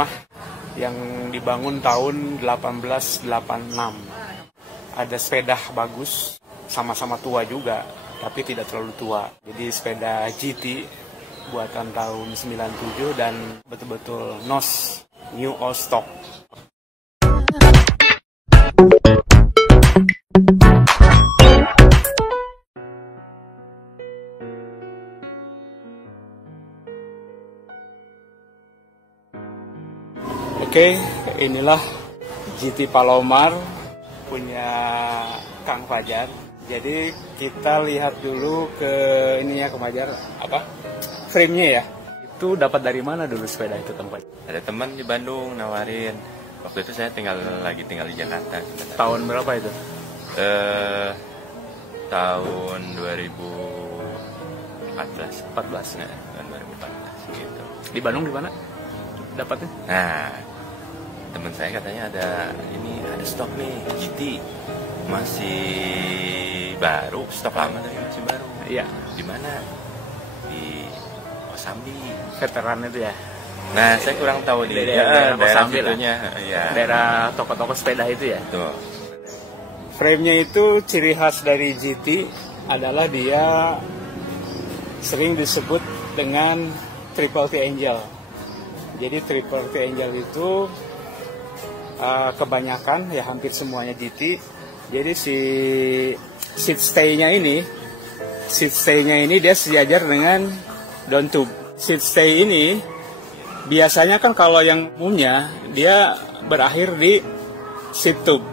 Rumah yang dibangun tahun 1886. Ada sepeda bagus, sama-sama tua juga, tapi tidak terlalu tua. Jadi sepeda GT buatan tahun 97 dan betul-betul NOS, New Old Stock. Oke, inilah GT Palomar punya Kang Fajar. Jadi kita lihat dulu ke ininya Kang Fajar, apa? Frame-nya ya. Itu dapat dari mana dulu sepeda itu Kang Fajar? Ada teman di Bandung nawarin. Waktu itu saya tinggal di Jakarta. Tahun berapa itu? Tahun 2014. Nah, tahun 2014 gitu. Di Bandung di mana dapatnya? Nah, teman saya katanya ada stok nih GT masih baru, stok lama tapi masih baru. Iya. Di mana? Di Kosambi. Veteran itu ya. Nah, saya kurang tahu di daerah Kosambi situnya, ya. Daerah toko-toko sepeda itu ya. Tuh. Frame-nya itu ciri khas dari GT adalah dia sering disebut dengan Triple T Angel. Jadi Triple T Angel itu kebanyakan ya hampir semuanya GT. Jadi si seat stay-nya ini dia sejajar dengan down tube. Seat stay ini biasanya kan kalau yang umumnya dia berakhir di seat tube.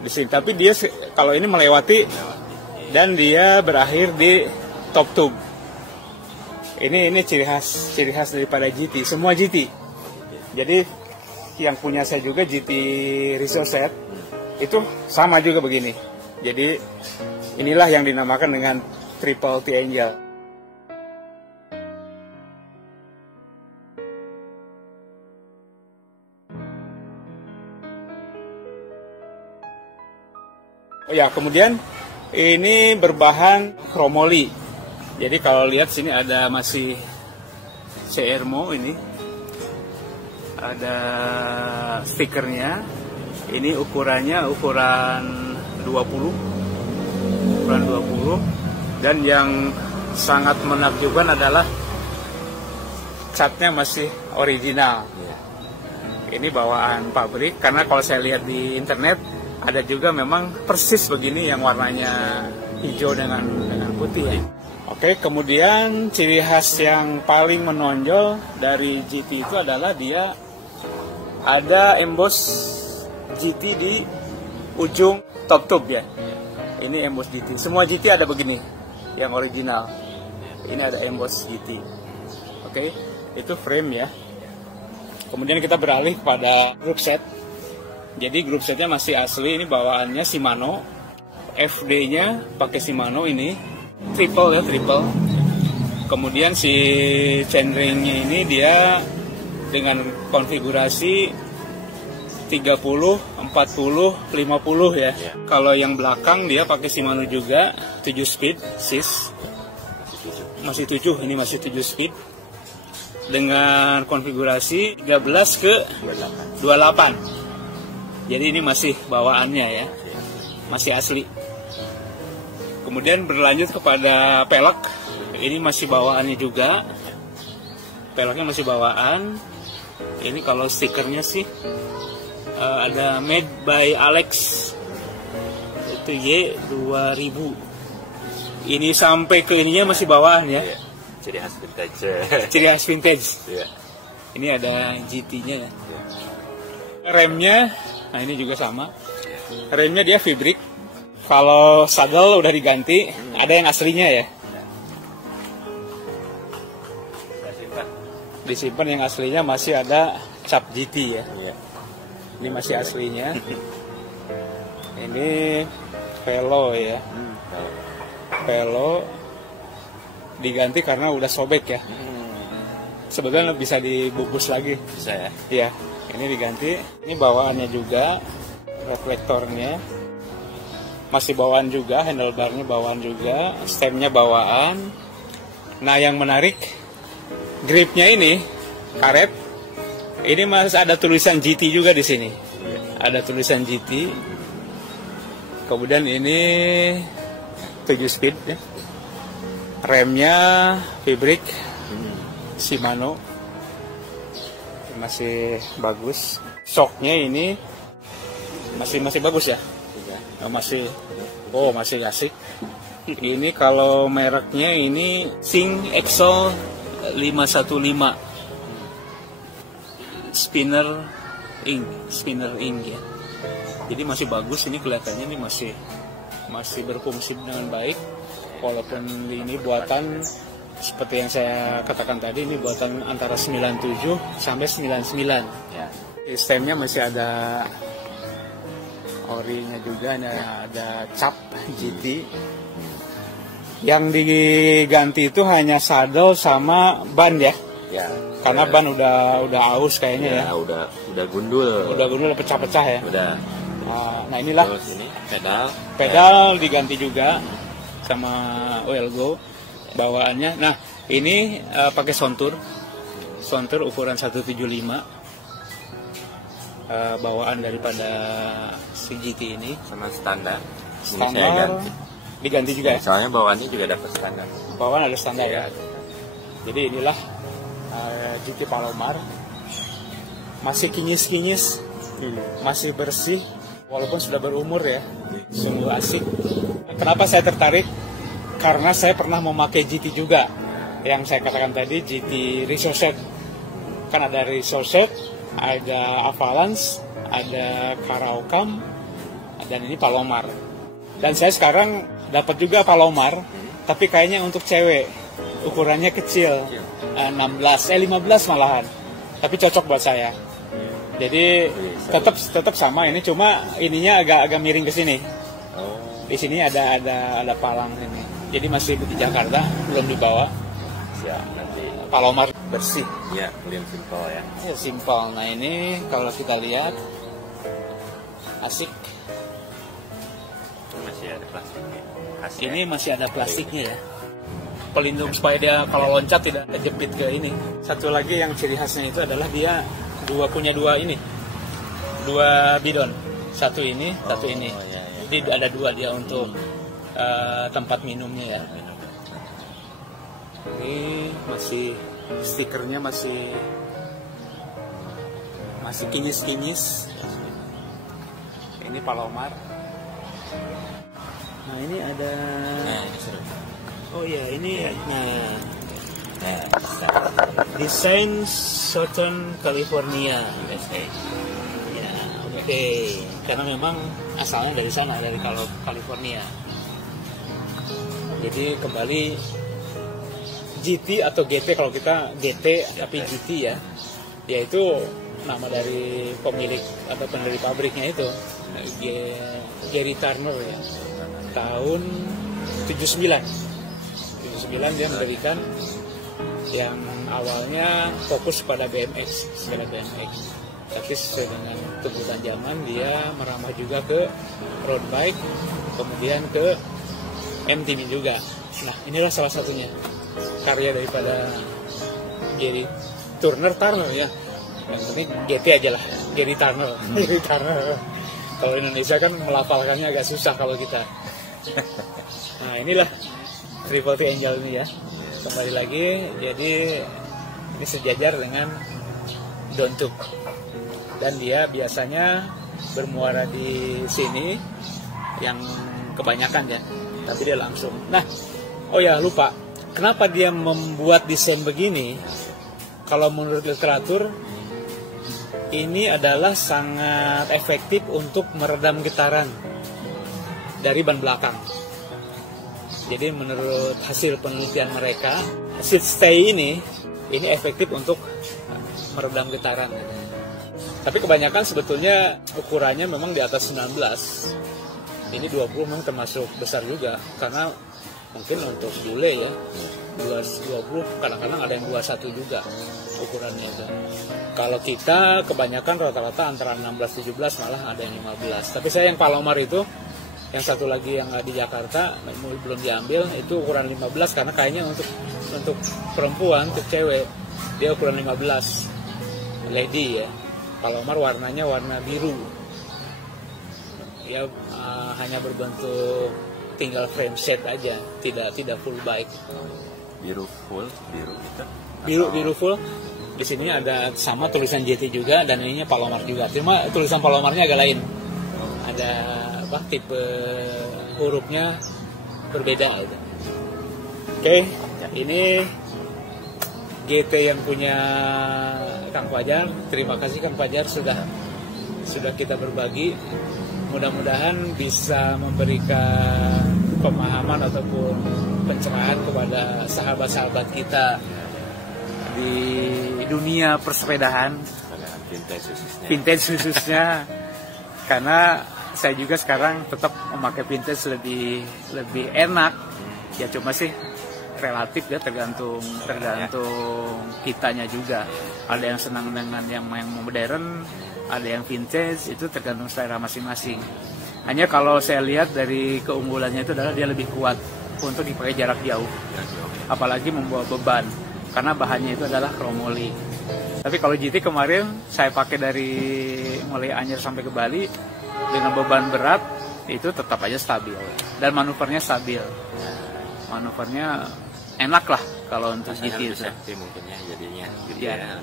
Di sini, tapi dia kalau ini melewati dan dia berakhir di top tube. Ini ciri khas daripada GT, semua GT. Jadi yang punya saya juga GT Resource itu sama juga begini. Jadi inilah yang dinamakan dengan Triple T Angel. Oh ya, kemudian ini berbahan kromoli. Jadi kalau lihat sini ada masih CRMO ini. Ada stikernya. Ini ukuran 20. Dan yang sangat menakjubkan adalah catnya masih original. Ini bawaan pabrik, karena kalau saya lihat di internet ada juga memang persis begini yang warnanya hijau dengan putih ya. Oke, kemudian ciri khas yang paling menonjol dari GT itu adalah dia ada emboss GT di ujung top tube ya. Ini emboss GT. Semua GT ada begini, yang original. Ini ada emboss GT. Oke, itu frame ya. Kemudian kita beralih kepada group set. Jadi group setnya masih asli. Ini bawaannya Shimano. FD-nya pakai Shimano ini. Triple. Kemudian si chainringnya ini dia dengan konfigurasi 30, 40, 50 ya. Kalau yang belakang dia pakai Shimano juga 7 speed, SIS. Masih 7, ini masih 7 speed. Dengan konfigurasi 13 ke 28. Jadi ini masih bawaannya ya. Masih asli. Kemudian berlanjut kepada pelek. Ini masih bawaannya juga. Peleknya masih bawaan. Ini kalau stikernya sih ada made by Alex. Itu Y2000. Ini sampai ke ininya masih bawaan ya. Ciri khas vintage. Ciri khas vintage. Yeah. Ini ada GT-nya. Remnya, nah ini juga sama. Remnya dia V-brake. Kalau saddle udah diganti, ada yang aslinya ya. Disimpan yang aslinya masih ada cap GT ya. Ini masih aslinya. Ini velo ya. Velo diganti karena udah sobek ya. Sebetulnya bisa dibungkus lagi. Bisa ya? Iya, ini diganti. Ini bawaannya juga, reflektornya masih bawaan juga, handlebarnya bawaan juga, stemnya bawaan. Nah yang menarik, gripnya ini karet Ini Mas ada tulisan GT juga di sini. Ada tulisan GT. Kemudian ini 7 speed ya. Remnya Vibrik Shimano. Masih bagus. Shocknya ini masih bagus ya. Masih asik. Ini kalau mereknya ini Sing Exo 515 Spinner Ink ya. Jadi masih bagus, ini kelihatannya ini masih berfungsi dengan baik. Walaupun ini buatan seperti yang saya katakan tadi, ini buatan antara 97 sampai 99 ya. Sistemnya masih ada orinya juga, ada cap GT. Yang diganti itu hanya saddle sama ban ya. Ya. Karena ban udah aus kayaknya ya. Udah gundul. Udah gundul, pecah-pecah ya. Udah. Nah inilah. Terus ini pedal diganti juga sama Oilgo bawaannya. Nah ini pakai sontur ukuran 175 bawaan daripada si GT ini. Sama standar diganti juga ya. Soalnya bawaannya juga dapat standar. Bawaan ada standar ya. Jadi inilah GT Palomar, masih kinyis-kinyis, masih bersih walaupun sudah berumur ya. Sungguh asik. Kenapa saya tertarik? Karena saya pernah memakai GT juga. Yang saya katakan tadi GT Resourcet. Kan ada Resourcet, ada Avalanche, ada Karaokam, dan ini Palomar. Dan saya sekarang dapat juga Palomar, tapi kayaknya untuk cewek, ukurannya kecil, 15 malahan, tapi cocok buat saya. Jadi tetap sama ini, cuma ininya agak miring ke sini. Di sini ada palang ini. Jadi masih di Jakarta, belum dibawa. Siap, nanti Palomar bersih. Iya, kemudian simpel ya. Ya simpel. Nah ini kalau kita lihat asik. Masih ada plastiknya. Ini masih ada plastiknya ya. Pelindung supaya dia kalau loncat tidak kejepit ke ini. Satu lagi yang ciri khasnya itu adalah dia punya dua bidon. Satu ini, satu ini. Ya. Jadi ada dua dia untuk tempat minumnya ya. Ini masih stikernya masih kinyis. Ini Palomar. Nah ini ada. Ini seru. Oh iya ini. Desain Southern California USA. Ya oke. Karena memang asalnya dari sana, dari California. Jadi kembali GT atau GT, kalau kita GT tapi GT ya, yaitu nama dari pemilik atau pendiri pabriknya itu Gary Turner ya, tahun 79 dia mendirikan, yang awalnya fokus pada sepeda BMX, tapi sesuai dengan kebutuhan zaman dia merambah juga ke road bike, kemudian ke MTB juga. Nah inilah salah satunya karya daripada Gary Turner ya. Yang penting GT aja lah, Gary Turner. Gary Turner. Kalau Indonesia kan melafalkannya agak susah kalau kita. Nah inilah Triple T Angel ini ya. Kembali lagi, jadi ini sejajar dengan Dontuk. Dan dia biasanya bermuara di sini yang kebanyakan ya. Tapi dia langsung. Nah, oh ya lupa. Kenapa dia membuat desain begini? Kalau menurut literatur, ini adalah sangat efektif untuk meredam getaran dari ban belakang. Jadi menurut hasil penelitian mereka, seat stay ini efektif untuk meredam getaran. Tapi kebanyakan sebetulnya ukurannya memang di atas 19. Ini 20 memang termasuk besar juga, karena mungkin untuk bule ya 20, kadang-kadang ada yang 21 juga ukurannya itu. Kalau kita kebanyakan rata-rata antara 16-17, malah ada yang 15. Tapi saya yang Palomar itu, yang satu lagi yang di Jakarta belum diambil, itu ukuran 15 karena kayaknya untuk perempuan, untuk cewek dia ukuran 15. Lady ya. Palomar warnanya warna biru. Ya hanya berbentuk tinggal frame set aja, tidak full bike. Biru full, biru itu. Biru full. Di sini ada sama tulisan JT juga dan ininya Palomar juga. Cuma tulisan Palomarnya agak lain. Ada tipe hurufnya berbeda itu. Oke, ini GT yang punya Kang Fajar. Terima kasih Kang Fajar sudah kita berbagi. Mudah-mudahan bisa memberikan pemahaman ataupun pencerahan kepada sahabat-sahabat kita di dunia persepedahan vintage khususnya. Karena saya juga sekarang tetap memakai vintage lebih enak. Ya cuma sih relatif ya, tergantung kitanya juga. Ada yang senang dengan yang modern, ada yang vintage, itu tergantung selera masing-masing. Hanya kalau saya lihat dari keunggulannya itu adalah dia lebih kuat untuk dipakai jarak jauh, apalagi membawa beban karena bahannya itu adalah kromoli. Tapi kalau GT kemarin saya pakai dari mulai Anyer sampai ke Bali dengan beban berat, itu tetap aja stabil dan manuvernya stabil. Manuvernya enak lah kalau untuk GT itu. Safety mungkinnya jadinya gitu ya,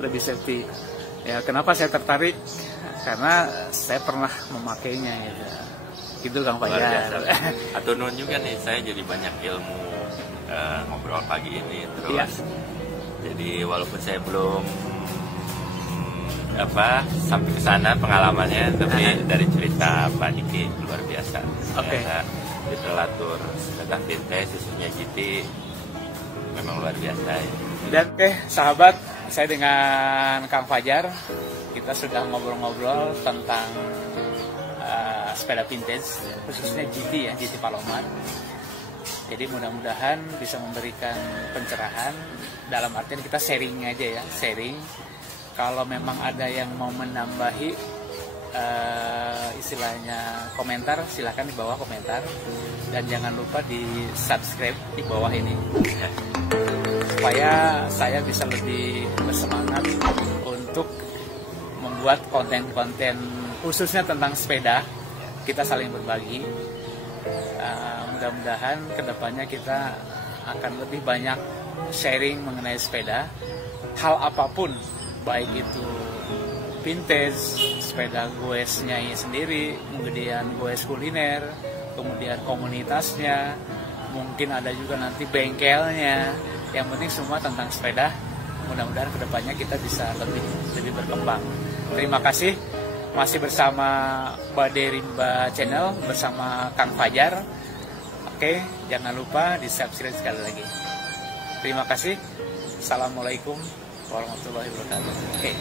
lebih safety. Ya kenapa saya tertarik? Karena saya pernah memakainya gitu. Gitu Kang Fajar. Atau nun juga nih, saya jadi banyak ilmu ngobrol pagi ini terus. Ya. Jadi walaupun saya belum sampai ke sana pengalamannya, tapi dari cerita Pak Diki luar biasa. Oke. Literatur tentang vintage khususnya GT memang luar biasa ya. Dan sahabat, saya dengan Kang Fajar kita sudah ngobrol-ngobrol tentang sepeda vintage khususnya GT ya, GT Palomar. Jadi mudah-mudahan bisa memberikan pencerahan, dalam artian kita sharing aja ya, sharing. Kalau memang ada yang mau menambahi istilahnya komentar, silahkan di bawah komentar, dan jangan lupa di subscribe di bawah ini supaya saya bisa lebih bersemangat untuk membuat konten-konten khususnya tentang sepeda. Kita saling berbagi. Mudah-mudahan kedepannya kita akan lebih banyak sharing mengenai sepeda, hal apapun, baik itu vintage, sepeda goesnya sendiri, kemudian goes kuliner, kemudian komunitasnya, mungkin ada juga nanti bengkelnya. Yang penting semua tentang sepeda. Mudah-mudahan kedepannya kita bisa lebih berkembang. Terima kasih masih bersama Bade Rimba Channel bersama Kang Fajar. Oke, jangan lupa di subscribe sekali lagi. Terima kasih. Assalamualaikum warahmatullahi wabarakatuh. Oke.